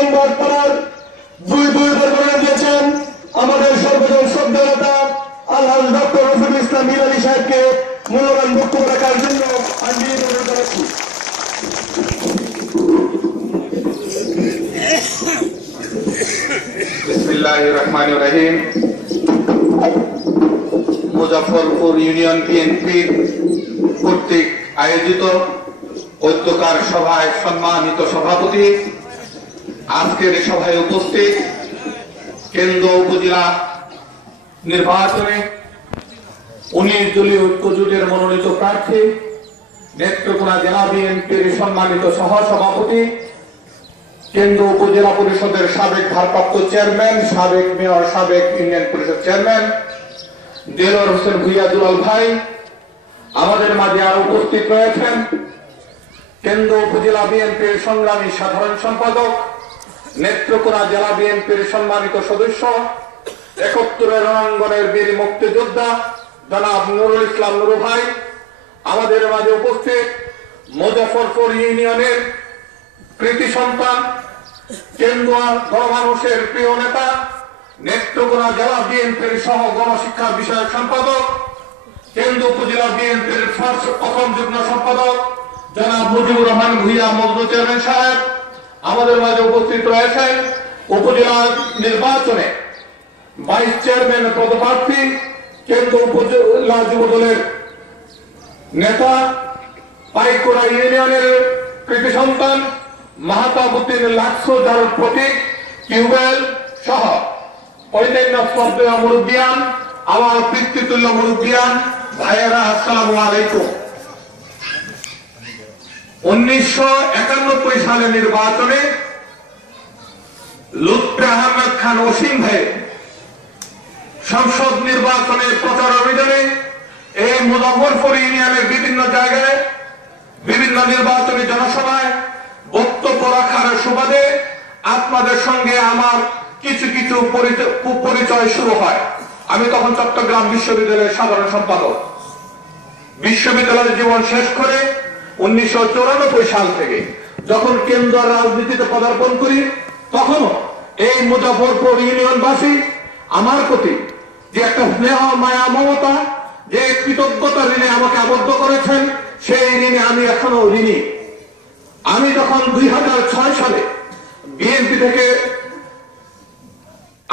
নম্বর পাড়ার দুই বর্ণনা দিয়েছেন আমাদের সর্বজন শ্রদ্ধা নেতা আলহাজ ডক্টর রফিকুল ইসলাম মীর আলী সাহেবকে মূল্যবান বক্তব্য রাখার জন্য আমি অনুরোধ জানাচ্ছি। বিসমিল্লাহির রহমানির রহিম। মুজাফফরপুর ইউনিয়ন বিএনপি কর্তৃক আয়োজিত ঐক্যকার সভায় সম্মানিত সভাপতি, আজকের সভায় উপস্থিত কেন্দ্র উপজেলা নির্বাচনে 19 দলীয় ঐক্য জোটের মনোনীত প্রার্থী, নেত্রকোনা জেলা বিএনপির সম্মানিত সহসভাপতি, কেন্দ্র উপজেলা পরিষদের সাবেক ভারপ্রাপ্ত চেয়ারম্যান, সাবেক মেয়র, সাবেক ইউনিয়ন পরিষদ চেয়ারম্যান দেলোয়ার হোসেন ভুইয়া দুলাল ভাই, আমাদের মাঝে আরো উপস্থিত রয়েছেন কেন্দ্র উপজেলা বিএনপির সংগ্রামী সাধারণ সম্পাদক, নেত্রকোনা জেলা বিএনপির সম্মানিত সদস্য, 71 রণাঙ্গনের বীর মুক্তিযোদ্ধা জনাব নুরুল ইসলাম নুরু ভাই, আমাদের মাঝে উপস্থিত মুজাফফরপুর ইউনিয়নের কৃতি সন্তান, কেন্দ্রীয় গণমানুষের প্রিয় নেতা, নেত্রকোনা জেলা বিএনপির সহ গণশিক্ষা বিষয়ক সম্পাদক, কেন্দ্র উপজেলা বিএনপির প্রথম যুগ্ম সম্পাদক জনাব মুজিবুর রহমান ভুইয়া মজনু চেয়ারম্যান সাহেব, আমাদের মাঝে উপস্থিত রয়েছেন উপজেলা নির্বাচনে ভাইস চেয়ারম্যান পদপ্রার্থী, কেন্দ্র উপজেলা যুবদলের নেতা, পাইকোড়া ইউনিয়নের কৃতি সন্তান মাহতাবুদ্দিন লাকসো যার প্রতীক টিউবওয়েল সহ অন্যান্য শ্রদ্ধেয় মুরব্বিয়ান, আমার পিতৃতুল্য মুরব্বিয়ান ভাইয়েরা, আসসালামু আলাইকুম। 1991 সালে নির্বাচনে লুৎফে আহমেদ খান ওসিম ভাই সংসদ নির্বাচনের প্রচার অভিযানে এই মুজাফফরপুর ইউনিয়নের বিভিন্ন জায়গায় বিভিন্ন নির্বাচনী জনসভায় বক্তব্য রাখার সুবাদে আপনাদের সঙ্গে আমার কিছু পরিচয় শুরু হয়। আমি তখন চট্টগ্রাম বিশ্ববিদ্যালয়ের সাধারণ সম্পাদক। বিশ্ববিদ্যালয়ের জীবন শেষ করে 1994 সাল থেকে যখন কেন্দ্র রাজনীতিতে পদার্পণ করি, তখনও এই মুজাফফরপুর ইউনিয়নবাসী আমার প্রতি যে একটা স্নেহ, মায়া, মমতা, যে কৃতজ্ঞতা ঋণে আমাকে আবদ্ধ করেছেন, সেই ঋণে আমি এখনো ঋণী। আমি যখন 2006 সালে বিএনপি থেকে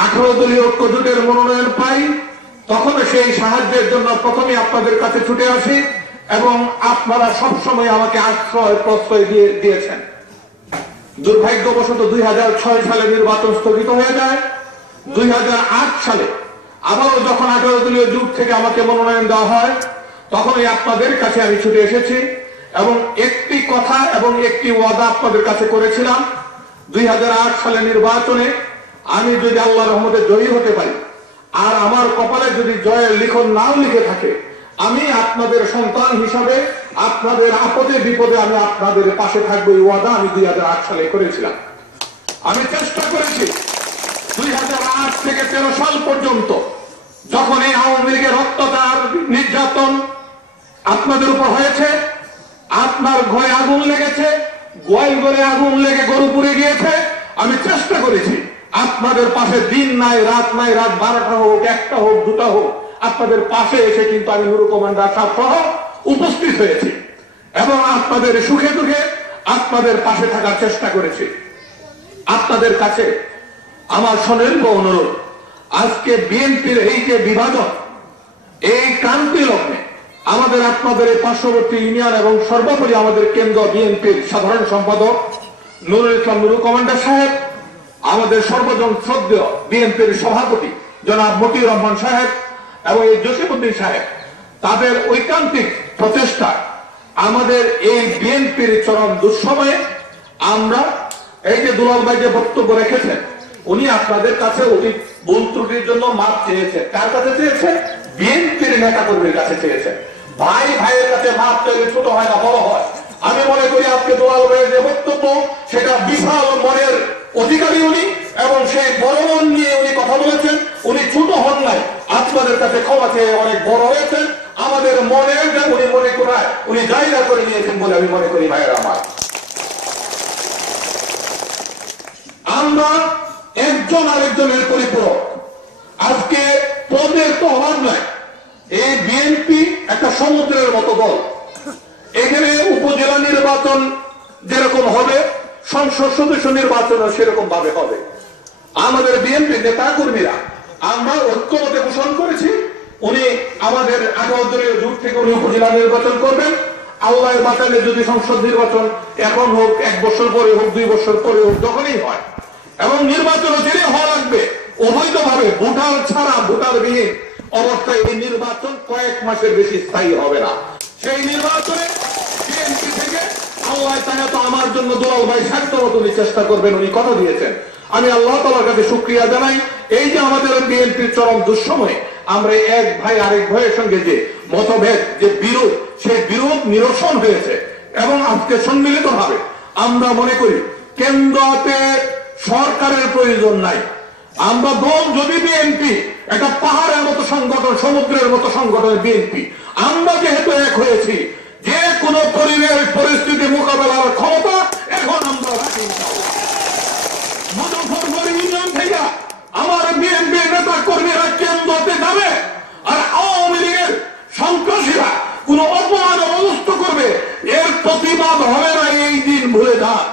18 দলীয় ঐক্য জোটের মনোনয়ন পাই, তখন সেই সাহায্যের জন্য প্রথমে আপনাদের কাছে ছুটে আসি এবং আপনারা সবসময় আমাকে আশ্রয় প্রশ্রয় দিয়েছেন। দুর্ভাগ্যবশত 2006 সালে নির্বাচন স্থগিত হয়ে যায়। 2008 সালে আবারও যখন 18 দলীয় জোট থেকে আমাকে মনোনয়ন দেওয়া হয়, তখনই আপনাদের কাছে আমি ছুটে এসেছি এবং একটি কথা এবং একটি ওয়াদা আপনাদের কাছে করেছিলাম, 2008 সালে নির্বাচনে আমি যদি আল্লাহর রহমতে জয়ী হতে পারি আর আমার কপালে যদি জয়ের লিখন নাও লিখে থাকে, আমি আপনাদের সন্তান হিসাবে আপনাদের আপদে বিপদে আমি আপনাদের পাশে থাকবো। এই ওয়াদা আমি 2008 সালে করেছিলাম। আমি চেষ্টা করেছি 2008 থেকে 13 সাল পর্যন্ত, যখন এই আওয়ামী লীগের অত্যাচার, নির্যাতন আপনাদের উপর হয়েছে, আপনার ঘরে আগুন লেগেছে, গোয়াল ঘরে আগুন লেগে গরু পুড়ে গিয়েছে, আমি চেষ্টা করেছি আপনাদের পাশে দিন নাই রাত নাই, রাত 12টা হোক, 1টা হোক, 2টা হোক, আপনাদের পাশে এসে কিন্তু আমি নুরু কমান্ডার সাহেব সহ উপস্থিত হয়েছি এবং আপনাদের সুখে দুঃখে আপনাদের পাশে থাকার চেষ্টা করেছি। আপনাদের কাছে আমার সনির্ভ অনুরোধ, আজকে বিএনপির এই যে বিভাজন, এই ক্রান্তি লগ্নে আমাদের আপনাদের এই পার্শ্ববর্তী ইউনিয়ন এবং সর্বোপরি আমাদের কেন্দ্র বিএনপির সাধারণ সম্পাদক নুরুল ইসলাম নুরু কমান্ডার সাহেব, আমাদের সর্বজন শ্রদ্ধেয় বিএনপির সভাপতি জনাব মতিউর রহমান সাহেব এবং এই জসিমউদ্দিন সাহেব, তাদের ঐকান্তিক প্রচেষ্টা আমাদের এই বিএনপির চরম দুঃসময়ে আমরা এই যে দুলাল ভাই যে বক্তব্য রেখেছেন, উনি আপনাদের কাছে অতীত ভুল ত্রুটির জন্য মাপ চেয়েছেন। কার কাছে চেয়েছেন? বিএনপির নেতা কর্মীর কাছে চেয়েছেন। ভাই ভাইয়ের কাছে মাপ চাইলে ছোট হয় না, বড় হয়। আমি মনে করি আজকে দুলাল ভাইয়ের যে বক্তব্য, সেটা বিশাল মনের অধিকারী উনি এবং সেই বড় মন নিয়ে উনি কথা বলেছেন। উনি ছোট হন নাই, আপনাদের কাছে ক্ষমা চেয়ে অনেক বড় হয়েছেন। আমাদের মনের উনি মনে করায় উনি জায়গা করে নিয়েছেন বলে আমি মনে করি। ভাইয়ের আমার, আমরা একজন আরেকজনের পরিপূরক। আজকে পদের তো অভাব নাই। এই বিএনপি একটা সমুদ্রের মতো দল। এখানে উপজেলা নির্বাচন যেরকম হবে, সংসদ সদস্য নির্বাচনও সেরকম ভাবে হবে। আমাদের বিএনপি নেতা কর্মীরা আমরা ঐক্যমতে ঘোষণা করেছি, উনি আমাদের 18 দলীয় জোট থেকে উনি উপজেলা নির্বাচন করবেন। আল্লাহর বাঁচালে যদি সংসদ নির্বাচন এখন হোক, 1 বছর পরে হোক, 2 বছর পরে হোক, যখনই হয়, এবং নির্বাচনও জেনে হওয়া লাগবে অবৈধভাবে, ভোটার ছাড়া, ভোটারবিহীন অবস্থায় এই নির্বাচন কয়েক মাসের বেশি স্থায়ী হবে না। সেই নির্বাচনে বিএনপি থেকে আল্লাহ তাআলা তো আমার জন্য দুলাল ভাই সাধ্যমত উনি চেষ্টা করবেন, উনি কথা দিয়েছেন। আমি আল্লাহ তাআলার কাছে শুকরিয়া জানাই। এই যে আমাদের বিএনপির চরম দুঃসময়ে আমরা এক ভাই আরেক ভাইয়ের সঙ্গে যে মতভেদ, যে বিরোধ, সেই বিরোধ নিরসন হয়েছে এবং আজকে সম্মিলিত ভাবে আমরা মনে করি কেন্দ্রতে সরকারের প্রয়োজন নাই। আমরা দল যদি বিএনপি একটা পাহাড়ের মতো সংগঠন, সমুদ্রের মতো সংগঠন বিএনপি, আমরা যেহেতু এক হয়েছি, যে কোনো পরিস্থিতি মোকাবেলার ক্ষমতা এখন আমরা রাখি। মুজফ্ফরপুর ইউনিয়ন থেকে আমার বিএনপি নেতা কর্মীরা কেন্দ্রতে যাবে, আর আওয়ামী লীগের সন্ত্রাসীরা কোন অপমান অবস্থ করবে, এর প্রতিবাদ হবে না। এই দিন ভুলে যান।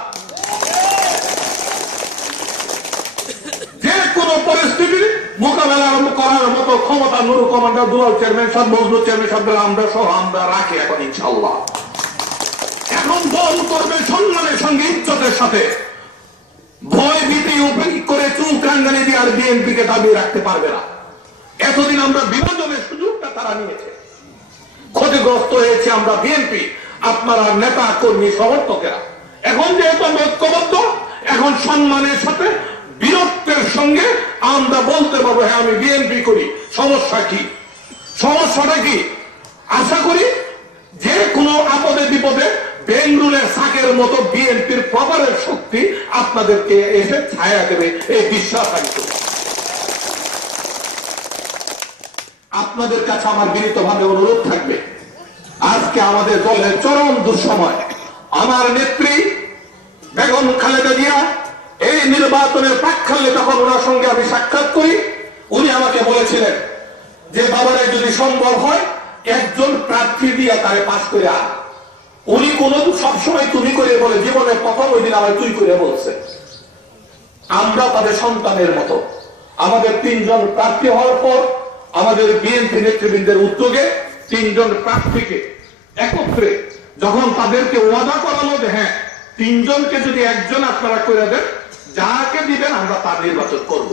যে কোন পরিস্থিতি মোকাবেলা করার মতো ক্ষমতা নুরু কমান্ডার, দুলাল চেয়ারম্যান সাহেব, মজনু চেয়ারম্যান সাহেব, আমরা সহ আমরা রাখি এখন ইনশাআল্লাহ। এখন দল করবে সম্মানের সঙ্গে, ইজ্জতের সাথে। ভয় ভীতি করে চুল কাঙ্গালি দিয়ে আর বিএনপি কে দাবিয়ে রাখতে পারবে না। এতদিন আমরা বিভাজনের সুযোগটা তারা নিয়েছে, ক্ষতিগ্রস্ত হয়েছে আমরা বিএনপি, আপনারা নেতা কর্মী সমর্থকেরা। এখন যেহেতু আমরা ঐক্যবদ্ধ, এখন সম্মানের সাথে বীরত্বের সঙ্গে আমরা বলতে পারবো, হ্যাঁ আমি বিএনপি করি। সমস্যা কি? সমস্যাটা কি? আশা করি যে কোনো আপদে বিপদে বেঙ্গলুরের শাকের মতো বিএনপির প্রবারের শক্তি আপনাদেরকে এসে ছায়া দেবে, এই বিশ্বাস আমি করি। আপনাদের কাছে আমার বিনীতভাবে অনুরোধ থাকবে, আজকে আমাদের দলের চরম দুঃসময়। আমার নেত্রী বেগম খালেদা জিয়া এই নির্বাচনের প্রাক্কালে যখন ওনার সঙ্গে আমি সাক্ষাৎ করি, উনি আমাকে বলেছিলেন যে বাবারে যদি সম্ভব হয় একজন প্রার্থী দিয়ে তারে পাশ করে আন। উনি কোন সবসময় তুমি করে বলে, জীবনে প্রথম ওই দিন আমার তুই করে বলছে। আমরা তাদের সন্তানের মতো। আমাদের 3 জন প্রার্থী হওয়ার পর আমাদের বিএনপি নেতৃবৃন্দের উদ্যোগে 3 জন প্রার্থীকে একত্রে যখন তাদেরকে ওয়াদা করালো যে হ্যাঁ 3 জনকে যদি একজন আপনারা করে দেন, যাকে দিবেন আমরা তার নির্বাচন করব।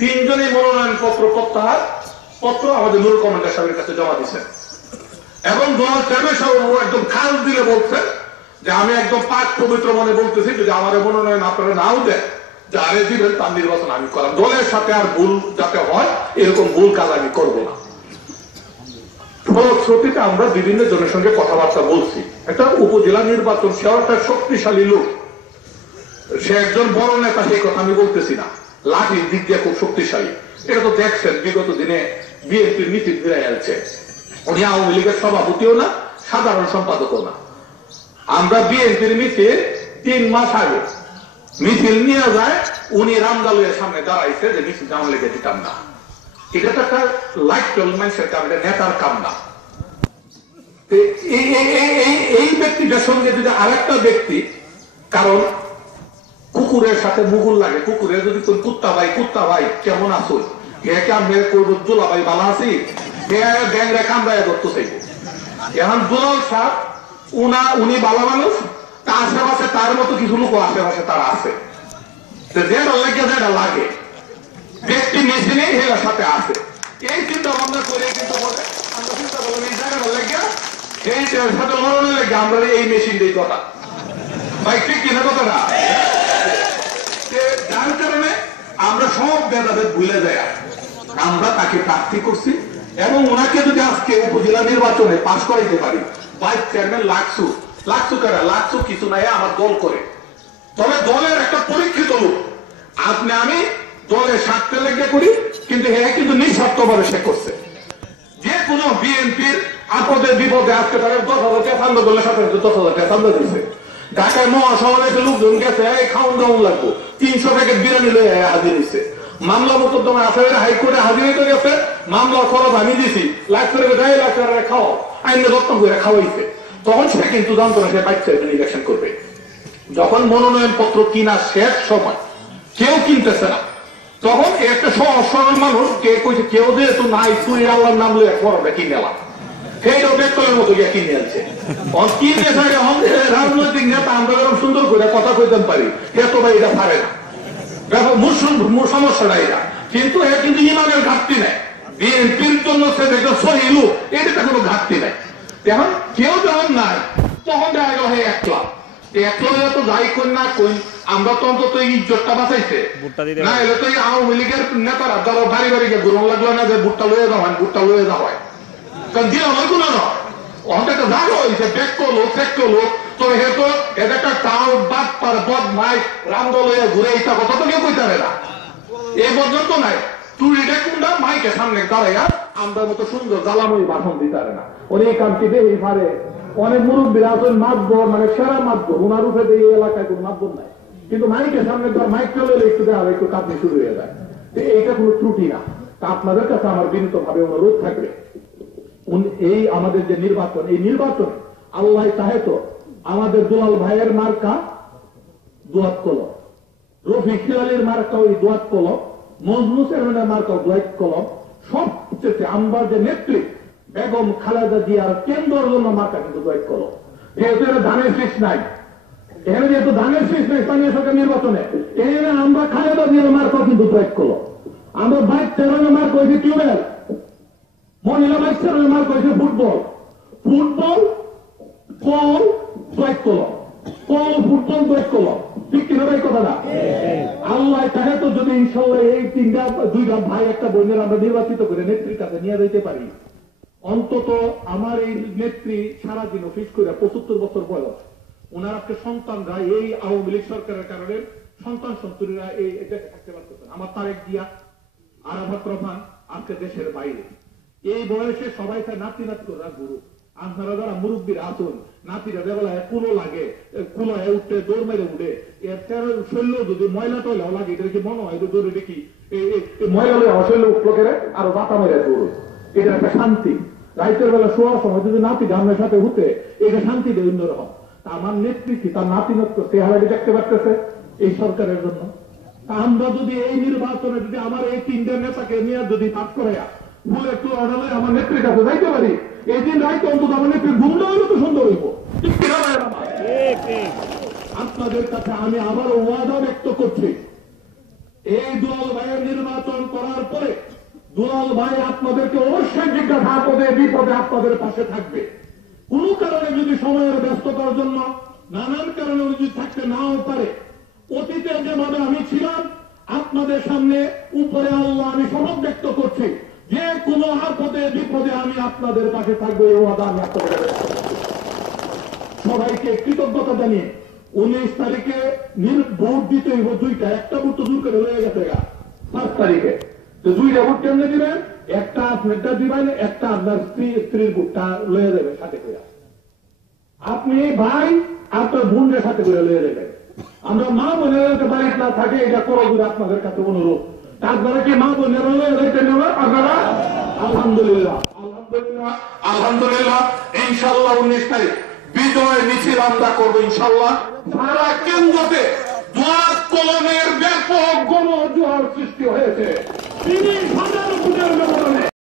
3 জনই মনোনয়ন পত্র প্রত্যাহার পত্র আমাদের নুরুল কমান্ডার সাহেবের কাছে জমা দিচ্ছেন এবং দুলাল চেয়ারম্যান সাহেব একদম খাল দিলে বলছেন যে আমি একদম পাক পবিত্র মনে বলতেছি, যদি আমার মনোনয়ন আপনারা নাও দেন, যারে দিবেন তার নির্বাচন আমি করাম। দলের সাথে আর ভুল যাতে হয় এরকম ভুল কাজ আমি করবো না। ফলশ্রুতিতে আমরা বিভিন্ন জনের সঙ্গে কথাবার্তা বলছি। একটা উপজেলা নির্বাচন, সে একটা শক্তিশালী লোক, সে একজন বড় নেতা, সেই কথা আমি বলতেছি না, লাঠির দিক দিয়ে খুব শক্তিশালী। এটা তো দেখছেন বিগত দিনে বিএনপির মিছিল ফিরে আসছে। উনি আওয়ামী লীগের সভাপতিও না, সাধারণ সম্পাদকও না। আমরা বিএনপির মিছিল 3 মাস আগে মিছিল নিয়ে যায়, উনি রামদালের সামনে দাঁড়াইছে যে মিছিল আওয়ামী লীগে দিতাম না। এটা তো একটা লাইট মানুষের কাম, এটা নেতার কাম না। এই ব্যক্তিটার সঙ্গে যদি আরেকটা ব্যক্তি, কারণ কুকুরের সাথে মুগুর লাগে, কুকুরের যদি কুত্তা ভাই কেমন আসুন, একে আমি করবো দুলা ভাই ভালো আছি, ব্যাংরা কামড়ায় করতে চাইব। এখন দুলাল সাহেব উনি ভালো মানুষ, তার আশেপাশে তার মতো কিছু লোক আশেপাশে তারা আছে, যেটা লাগে যেটা লাগে ব্যক্তি মেশিনে এর সাথে আছে। এই চিন্তা ভাবনা করে কিন্তু বলে আমরা চিন্তা করলাম এই জায়গাটা লাগে, এই সাথে মরণে লাগে আমরা এই মেশিন দিই কথা ভাই, ঠিক কিনা কথাটা? যার কারণে আমরা সব ভেদাভেদ ভুলে যাই। আমরা তাকে প্রার্থী করছি এবং ওনাকে যদি আজকে উপজেলা নির্বাচনে পাশ করাইতে পারি, ভাইস চেয়ারম্যান লাকসু কিছু নাই, আমার দল করে। তবে দলের একটা পরীক্ষিত লোক, আপনি আমি দলের স্বার্থে লেগে করি, কিন্তু হ্যাঁ কিন্তু নিঃস্বার্থভাবে সে করছে। যে কোনো বিএনপির আপদে বিপদে আজকে তারা 10,000 টাকা চান্দা দলের সাথে 10,000 টাকা চান্দা দিচ্ছে। ঢাকায় মহাসমাবেশে লোকজন গেছে, এই খাওয়ান দাওয়ান লাগবো, 300 প্যাকেট বিরিয়ানি লয়ে হাজির হয়েছে। মামলা মোকদ্দমা আসামিরা হাইকোর্টে হাজির হইতে গেছে, মামলা খরচ আমি দিছি, লাখ করে যাই লাখ টাকা খাওয়া আইনে যত্ন করে খাওয়াইছে। তখন সে কিন্তু জানতো না সে বাচ্চা ইলেকশন করবে। যখন মনোনয়ন পত্র কিনা শেষ সময়, কেউ কিনতেছে না, তখন একটা সহজ সরল মানুষ কে কইছে কেউ যেহেতু নাই, তুই আল্লাহর নাম লয়ে পড়বে কিনে এলাম, সেইটাও বেকলের মতো গিয়ে কিনে আনছে। কিনে রাজনৈতিক নেতা আমরা এরকম সুন্দর করে কথা কইতে পারি, হে তো ভাই এটা পারে না, সমস্যাটা এটা। কিন্তু এ কিন্তু ইমানের ঘাটতি নেই, বিএনপির জন্য সে দেখো সহিলু, এটা কোনো ঘাটতি নেই। এখন কেউ যখন নাই তখন দেখা গেল হে একলা, একলা তো যাই কই না কই, আমরা তো অন্তত এই ইজ্জতটা বাঁচাইছে না। এলে তো এই আওয়ামী লীগের নেতারা যারা বাড়ি বাড়ি গিয়ে গুরুম লাগলো না যে ভুট্টা লয়ে যাওয়া হয়, ভুট্টা লয়ে যাওয়া হয়, কারণ দিলাম ওই কোনো নয় অনেকটা জানো হয়েছে ব্যাক করলো চেক করলো। তো হে তো এটা একটা টাউন বাদ পার বদ মাই রামদ লইয়া ঘুরে এইটা কথা তো কেউ কইতে পারে না, এই পর্যন্ত নাই। চুরিটা কোনটা মাইকে সামনে দাঁড়াইয়া আমরা মতো সুন্দর জ্বালাময়ী ভাষণ দিতে পারে না। অনেক কামটি দেখি পারে, অনেক মুরব্বীরা আছেন মাতবর, মানে সেরা মাতবর, ওনার উপরে এই এলাকায় কোনো মাতবর নাই, কিন্তু মাইকের সামনে মাইক চলে একটু দেওয়া একটু কাঁপনি শুরু হয়ে যায়। এইটা কোনো ত্রুটি না। তা আপনাদের কাছে আমার বিনীত ভাবে অনুরোধ থাকবে, এই আমাদের যে নির্বাচন, এই নির্বাচন আল্লাহ চাহে তো আমাদের দুলাল ভাইয়ের মার্কা দোয়াত কলম, রফিক হিলালের মার্কা ওই দোয়াত কলম, মজনু চেয়ারম্যানের মার্কা দোয়াত কলম, সবচেয়ে আমরা যে নেত্রী বেগম খালেদা জিয়ার কেন্দ্রের জন্য মার্কা কিন্তু দোয়াত কলম। যেহেতু এটা ধানের শীষ নাই, এখানে যেহেতু ধানের শীষ নেই স্থানীয় সরকার নির্বাচনে, এখানে আমরা খালেদা জিয়ার মার্কা কিন্তু দোয়াত কলম। আমরা বাইক চেয়ারম্যানের মার্কা হয়েছে টিউবওয়েল, মহিলা বাইক চেয়ারম্যানের মার্কা হয়েছে ফুটবল, ফুটবল কল দোয়াত কলম, কল ফুটবল দোয়াত কলম, ঠিক কিনা ভাই কথাটা? আল্লাহ চাহে তো যদি ইনশাল্লাহ এই দুইটা ভাই একটা বোনের আমরা নির্বাচিত করে নেত্রীর কাছে নিয়ে যেতে পারি, অন্তত আমার এই নেত্রী সারাদিন অফিস করে 75 বছর বয়স, ওনার একটা সন্তানরা এই আওয়ামী লীগ সরকারের কারণে সন্তান সন্ততিরা এই দেশে থাকতে পারতেছে। আমার তারেক জিয়া, আরাফাত রহমান আজকে দেশের বাইরে, এই বয়সে সবাই তার নাতি নাত করে গুরু। আপনারা যারা মুরব্বীর আসুন, নাতিরা বেলায় কুলো লাগে, কুলায় উঠতে দৌড় মেরে উঠে, এর শৈল্য যদি ময়লা টয়লাও লাগে, এটা কি মনে হয় দৌড়ে দেখি ময়লা শৈল্য উঠলো কেড়ে আরো বাতা মেরে দৌড়, এটা একটা শান্তি। রাইতের বেলা শোয়ার সময় যদি নাতি ধানের সাথে উঠে, এটা শান্তি দেয় অন্যরকম। তা আমার নেত্রী কি তার নাতি নত্য চেহারাটি দেখতে পারতেছে এই সরকারের জন্য? আমরা যদি এই নির্বাচনে যদি আমার এই 3টে নেতাকে নিয়ে যদি পাঠ করে ভুলে একটু অর্ডারে আমার নেত্রীর কাছে যাইতে পারি, এই দিন রাইতে অন্তত আমার নেত্রীর ঘুমটা হলে তো সুন্দর হইব। আপনাদের কাছে আমি আবার ওয়াদা ব্যক্ত করছি, এই দুলাল ভাইয়ের নির্বাচন করার পরে দুলাল ভাই আপনাদেরকে অবশ্যই জিজ্ঞাসা পদে বিপদে আপনাদের পাশে থাকবে। কোন কারণে যদি সময়ের ব্যস্ততার জন্য নানান কারণে যদি থাকতে নাও পারে, অতীতে যেভাবে আমি ছিলাম আপনাদের সামনে উপরে আল্লাহ আমি শপথ ব্যক্ত করছি, যে কোনো আপদে বিপদে আমি আপনাদের পাশে থাকবো, এই ওয়াদা আমি আপনাদের সবাইকে কৃতজ্ঞতা জানিয়ে 19 তারিখে ভোট দিতে হইব দুইটা, একটা ভোট তো দূর করে হয়ে গেছে 5 তারিখে, তো দুইটা ভোট কেমনে দিবেন? একটা আপনারটা দিবেন, একটা আপনার স্ত্রীর ভোটটা লয়ে দেবে সাথে করে। আপনি ভাই আপনার বোনের সাথে করে লয়ে দেবেন। আমরা মা বোনেরা বাড়িতে না থাকে, এটা করো আপনাদের কাছে অনুরোধ। তারপরে কি মা বোনেরা লয়ে যেতে নেবে আপনারা? আলহামদুলিল্লাহ, আলহামদুলিল্লাহ, আলহামদুলিল্লাহ। ইনশাল্লাহ 19 তারিখ বিজয় মিছিল আমরা করবো ইনশাল্লাহ। সারা কেন্দ্রতে দোয়াত কলমের ব্যাপক গণজোয়ার সৃষ্টি হয়েছে। 30,000